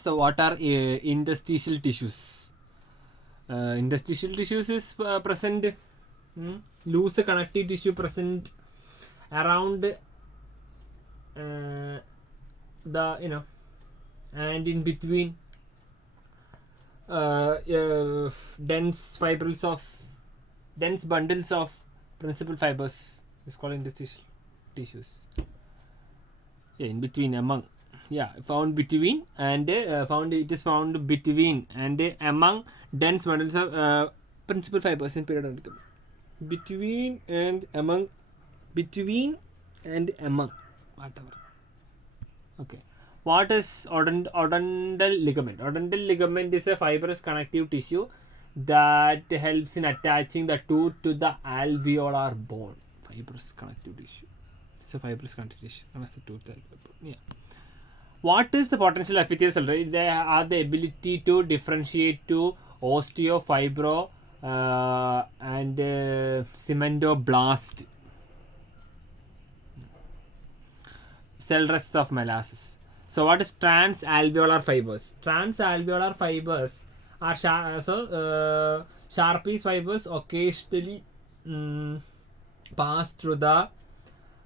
So what are interstitial tissues? Interstitial tissues is present, loose connective tissue present around the and in between dense fibrils of dense bundles of principal fibers is called interstitial tissues. In between, among, found between and found it is found between and among dense bundles of principal fibers in periodontal. Between and among, whatever. Okay. What is odontal ligament? Odontal ligament is a fibrous connective tissue that helps in attaching the tooth to the alveolar bone. Fibrous connective tissue. It's a fibrous connective tissue. Connects the tooth to the alveolar bone. What is the potential epithelial cell? They have the ability to differentiate to osteo, fibro, and cementoblast cell rests of molasses. So what is transalveolar fibers? Transalveolar fibers are Sharpie's fibers occasionally pass through the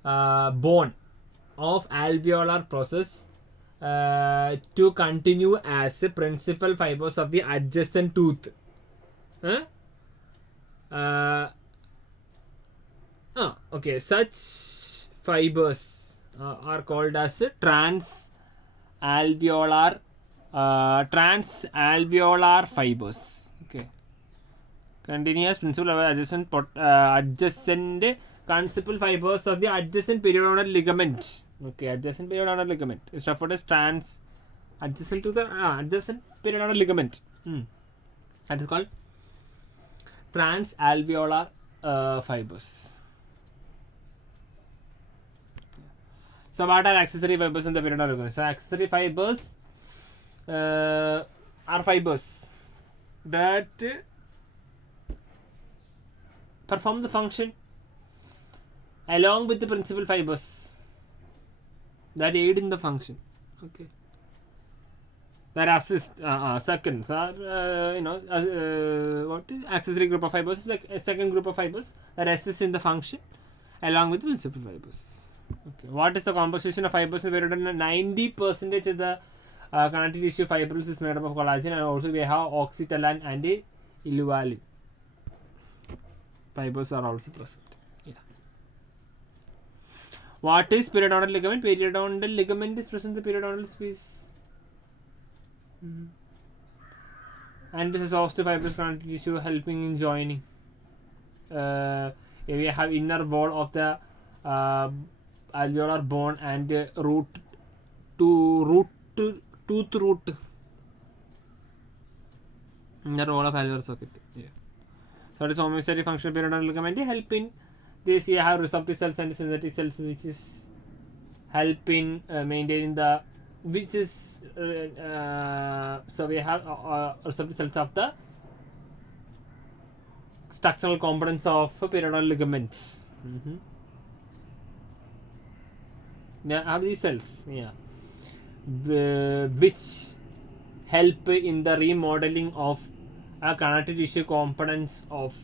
bone of alveolar process to continue as principal fibers of the adjacent tooth. Okay, such fibers are called as transalveolar fibers. Okay, continuous principal of adjacent principal fibers of the adjacent periodontal ligament. Okay, adjacent periodontal ligament is referred as adjacent to the adjacent periodontal ligament. That is called transalveolar fibers. So what are accessory fibers in the periodontal ligament? So accessory fibers are fibers that perform the function along with the principal fibers that aid in the function. Okay, that assist seconds are what is accessory group of fibers is a second group of fibers that assist in the function along with the principal fibers. Okay, what is the composition of fibers in the periodontal? 90% of the connective tissue fibrils is made up of collagen, and also we have oxytolin and illuvalin. Fibers are also present. What is periodontal ligament? Periodontal ligament is present in the periodontal space. And this is osteofibrous connective tissue helping in joining. We have inner wall of the alveolar bone and tooth root. Inner wall of alveolar socket. So it is homeostatic function periodontal ligament helping. This you have receptive cells and synthetic cells, which is helping maintaining the so we have receptive cells of the structural components of periodontal ligaments. They have these cells, which help in the remodeling of connective tissue components of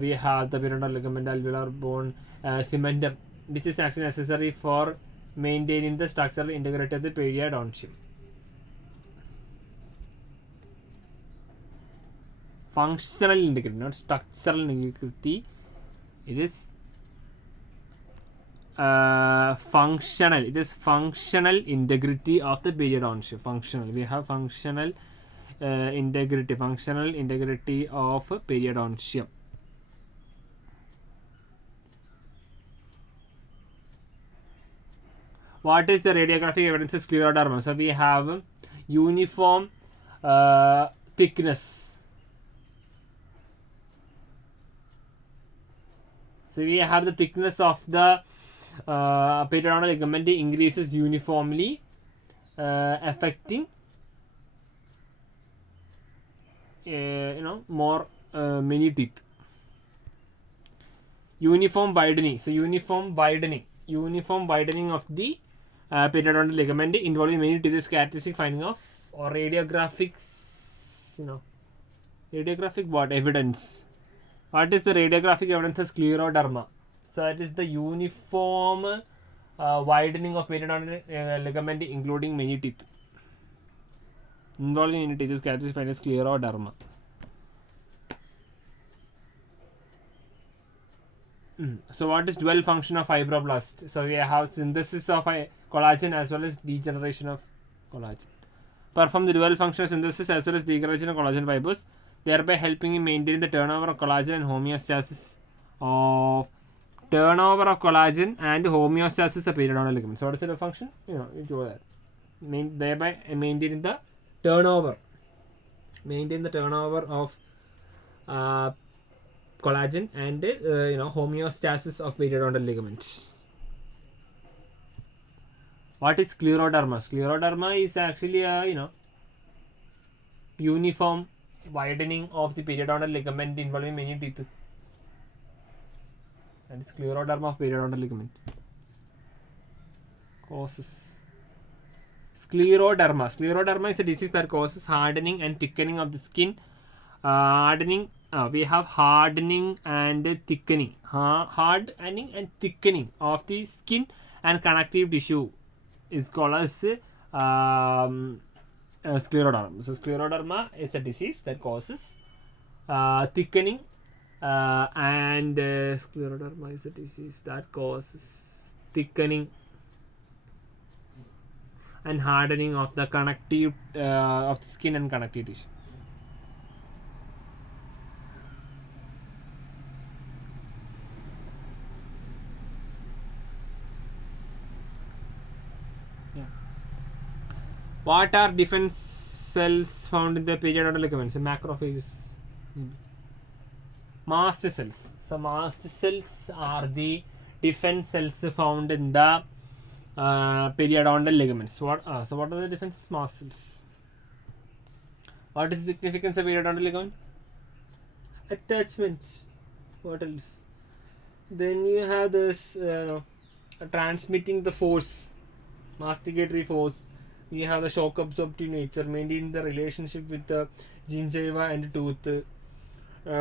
we have the periodontal ligament, alveolar bone, cementum, which is actually necessary for maintaining the structural integrity of the periodontium. Functional integrity, not structural integrity. It is functional. It is functional integrity of the periodontium. Functional. We have functional integrity. Functional integrity of periodontium. What is the radiographic evidence of scleroderma? So we have uniform thickness. So we have the thickness of the periodontal ligament increases uniformly, affecting more many teeth. Uniform widening. So uniform widening of the periodontal ligament involving many teeth is characteristic finding of or radiographic, radiographic what evidence? What is the radiographic evidence of scleroderma? So that is the uniform widening of periodontal ligament including many teeth. Involving many teeth is classified as scleroderma. So what is dual function of fibroblast? So we have synthesis of collagen as well as degeneration of collagen. Perform the dual function of synthesis as well as degeneration of collagen fibers, thereby helping in maintaining the turnover of collagen and homeostasis of periodontal ligament. So what is the function? You do that. Thereby maintaining the turnover. Maintain the turnover of collagen and homeostasis of periodontal ligaments. What is scleroderma? Scleroderma is actually a uniform widening of the periodontal ligament involving many teeth. That is scleroderma of periodontal ligament. Causes scleroderma. Scleroderma is a disease that causes hardening and thickening of the skin. We have hardening and thickening. Hardening and thickening of the skin and connective tissue is called as scleroderma. So scleroderma is a disease that causes thickening and scleroderma is a disease that causes thickening and hardening of the connective of the skin and connective tissue. What are defense cells found in the periodontal ligaments? Macrophages. Mast cells. So mast cells are the defense cells found in the periodontal ligaments. So what are the defense mast cells? What is the significance of periodontal ligament? Attachments. What else? Then you have this transmitting the force, masticatory force. You have the shock absorptive nature, maintaining the relationship with the gingiva and tooth,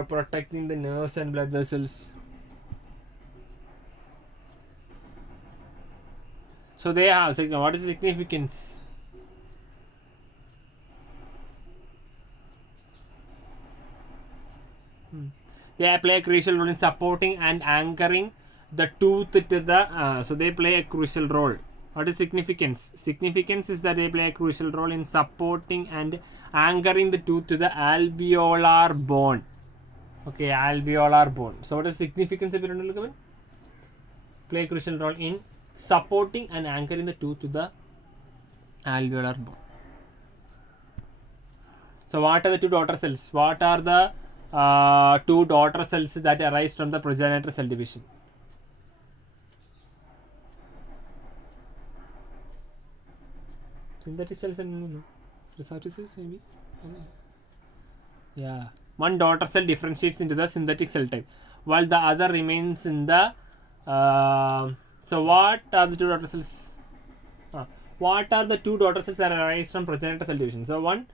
protecting the nerves and blood vessels. So they have, what is the significance? They play a crucial role in supporting and anchoring the tooth to the, so they play a crucial role. What is significance? Significance is that they play a crucial role in supporting and anchoring the tooth to the alveolar bone. Okay, alveolar bone. So what is significance of periodontal ligament? Play a crucial role in supporting and anchoring the tooth to the alveolar bone. So what are the two daughter cells? What are the two daughter cells that arise from the progenitor cell division? Synthetic cells and receptor cells maybe. Yeah. One daughter cell differentiates into the synthetic cell type, while the other remains in the. So what are the two daughter cells? What are the two daughter cells that arise from progenitor cell division? So one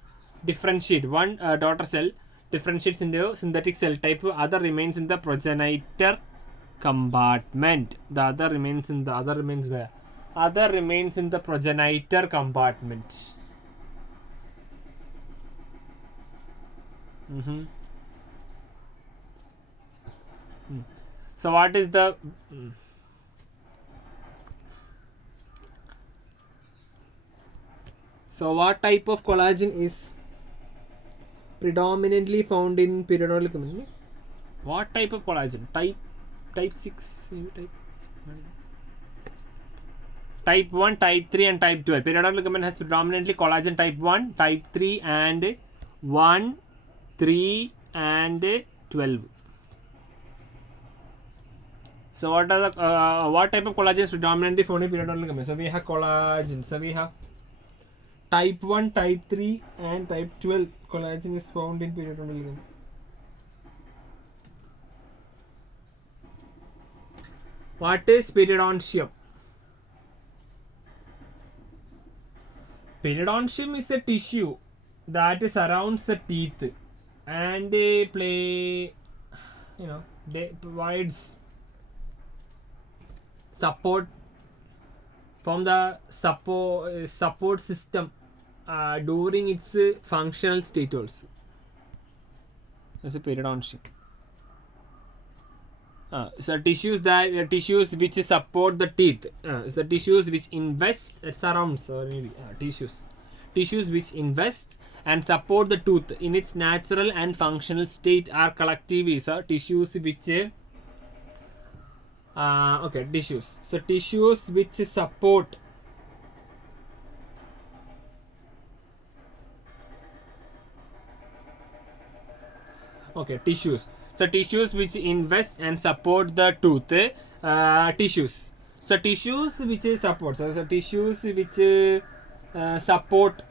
daughter cell differentiates into synthetic cell type. Other remains in the progenitor compartment. Other remains where? Other remains in the progenitor compartment. So what is the so what type of collagen is predominantly found in periodontal ligament? What type of collagen? Type 6 type 1, type 3 and type 12. Periodontal ligament has predominantly collagen type 1, type 3 and 1, 3 and 12. So what are the what type of collagen is predominantly found in periodontal ligament? So we have collagen. So we have type 1, type 3 and type 12 collagen is found in periodontal ligament. What is periodontium? Periodontium is a tissue that surrounds the teeth, and they provides support from the support system during its functional state also. That's a periodontium. So tissues which support the teeth. So tissues which invest surrounds or maybe tissues which invest and support the tooth in its natural and functional state are collectively tissues which tissues. So tissues which support tissues. So tissues which invest and support the tooth. Tissues. So tissues which support. So tissues which support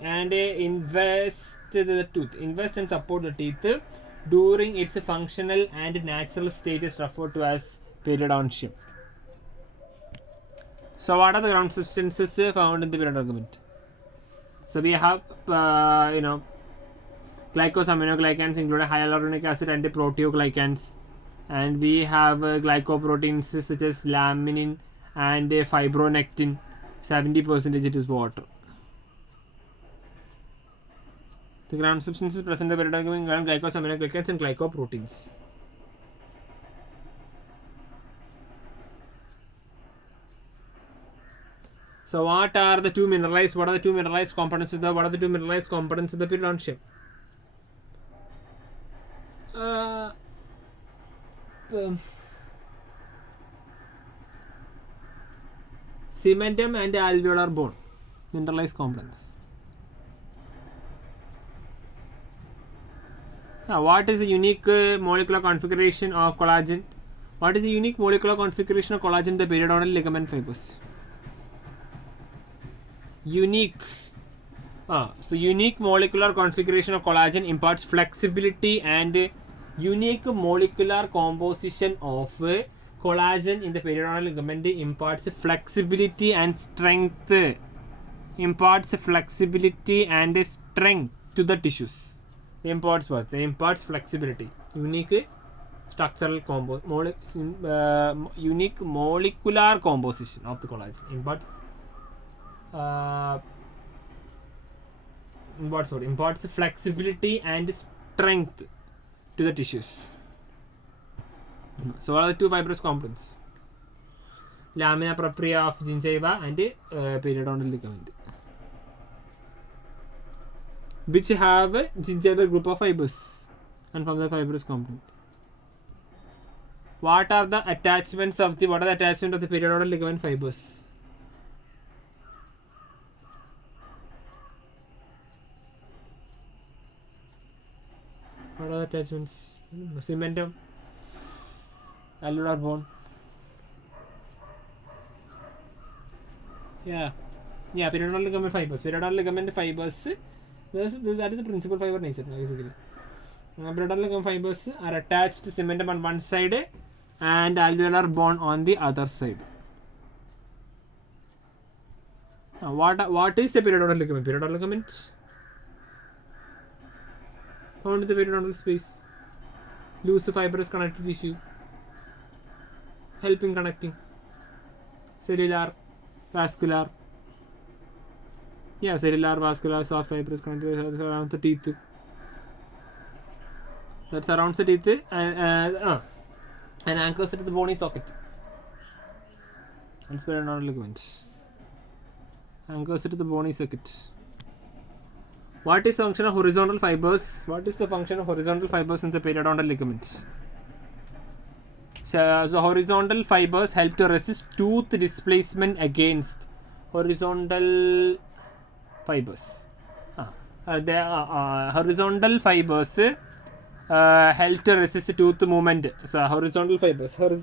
and invest the tooth. Invest and support the teeth during its functional and natural state is referred to as periodontium. So what are the ground substances found in the periodontal ligament? So we have glycosaminoglycans include hyaluronic acid and proteoglycans, and we have glycoproteins such as laminin and fibronectin. 70% it is water. The ground substances present in the periodontal ligament are glycosaminoglycans and glycoproteins. So what are the two mineralized components of the periodontium? Cementum and alveolar bone, mineralized components. What is the unique molecular configuration of collagen? What is the unique molecular configuration of collagen in the periodontal ligament fibers? Unique molecular configuration of collagen imparts flexibility, and unique molecular composition of collagen in the periodontal ligament imparts flexibility and strength. To the tissues. Imparts what? Imparts flexibility. Unique structural unique molecular composition of the collagen imparts flexibility and strength to the tissues. So what are the two fibrous components? Lamina propria of gingiva and periodontal ligament, which have a gingival group of fibers and from the fibrous component. What are the attachments of the periodontal ligament fibers? What are the attachments? Cementum, alveolar bone. Periodontal ligament fibers. That is the principal fiber nature basically. Periodontal ligament fibers are attached to cementum on one side and alveolar bone on the other side. What is the periodontal ligament? Periodontal ligament found in the periodontal space. Loose fibrous connective tissue, helping connecting cellular, vascular. Cellular, vascular, soft fibrous connective around the teeth. That surrounds the teeth and anchors it to the bony socket. That's periodontal ligament. Anchors it to the bony socket. What is the function of horizontal fibers? What is the function of horizontal fibers in the periodontal ligaments? So horizontal fibers help to resist tooth displacement against horizontal fibers. Horizontal fibers help to resist tooth movement. So horizontal fibers help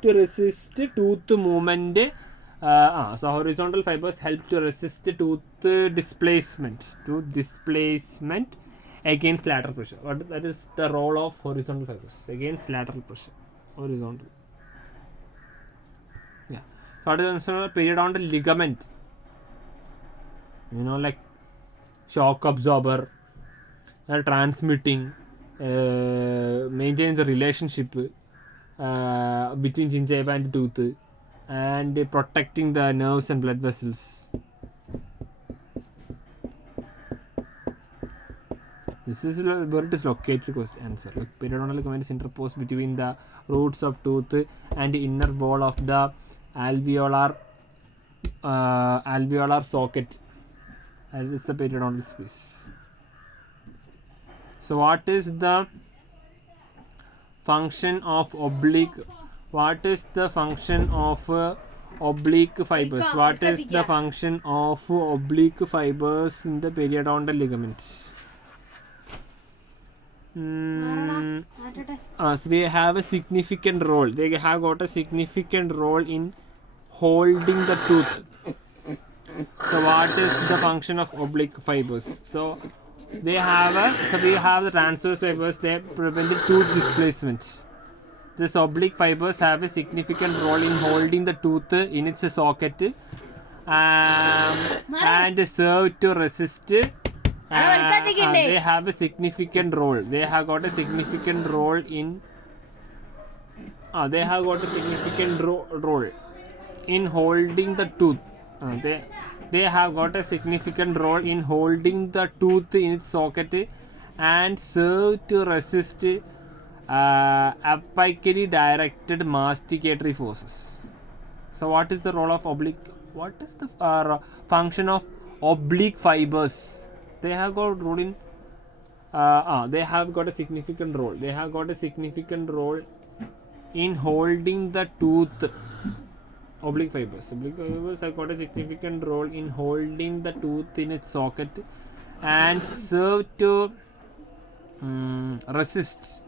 to resist tooth movement. So horizontal fibers help to resist tooth displacement against lateral pressure. That is the role of horizontal fibers against lateral pressure. Horizontal. So what is the function of periodontal ligament? Like shock absorber, transmitting, maintains the relationship between gingiva and tooth, and protecting the nerves and blood vessels. This is where it is located. Answer. Like periodontal ligament is interposed between the roots of tooth and the inner wall of the alveolar socket. That is the periodontal space. So what is the function of oblique? What is the function of oblique fibers? What is the function of oblique fibers in the periodontal ligaments? So they have a significant role. They have got a significant role in holding the tooth. So what is the function of oblique fibers? So we have the transverse fibers. They prevent the tooth displacement. These oblique fibers have a significant role in holding the tooth in its socket and serve to resist. They have a significant role. They have got a significant role in. They have got a significant role in holding the tooth. They have got a significant role in holding the tooth in its socket and serve to resist apically directed masticatory forces. So what is the role of oblique? What is the function of oblique fibers? They have got role in. They have got a significant role. They have got a significant role in holding the tooth. Oblique fibers have got a significant role in holding the tooth in its socket and serve to resist.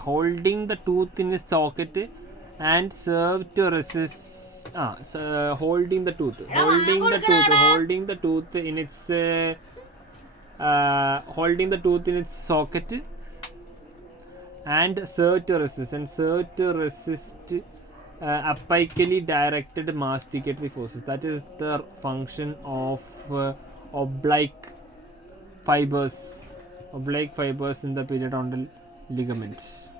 Holding the tooth in its socket and serve to resist. Holding the tooth in its socket and serve to resist apically directed masticatory forces. That is the function of oblique fibers in the periodontal ligaments.